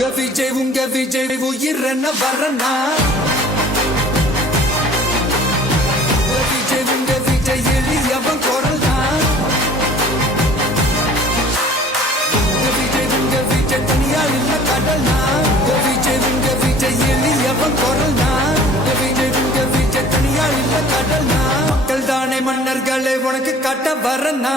உங்க விஜய் உயிர் என்ன வரனா உங்க விஜய் எளியவன் குரல் தான் உங்க விஜய் தனியால் இல்ல கடல் தான் உங்க விஜய் எளியவன் குரல் தான் உங்க விஜய் தனியால் இல்ல கடல் தான் மக்கள் தானே மன்னர்களே உனக்கு காட்ட வரனா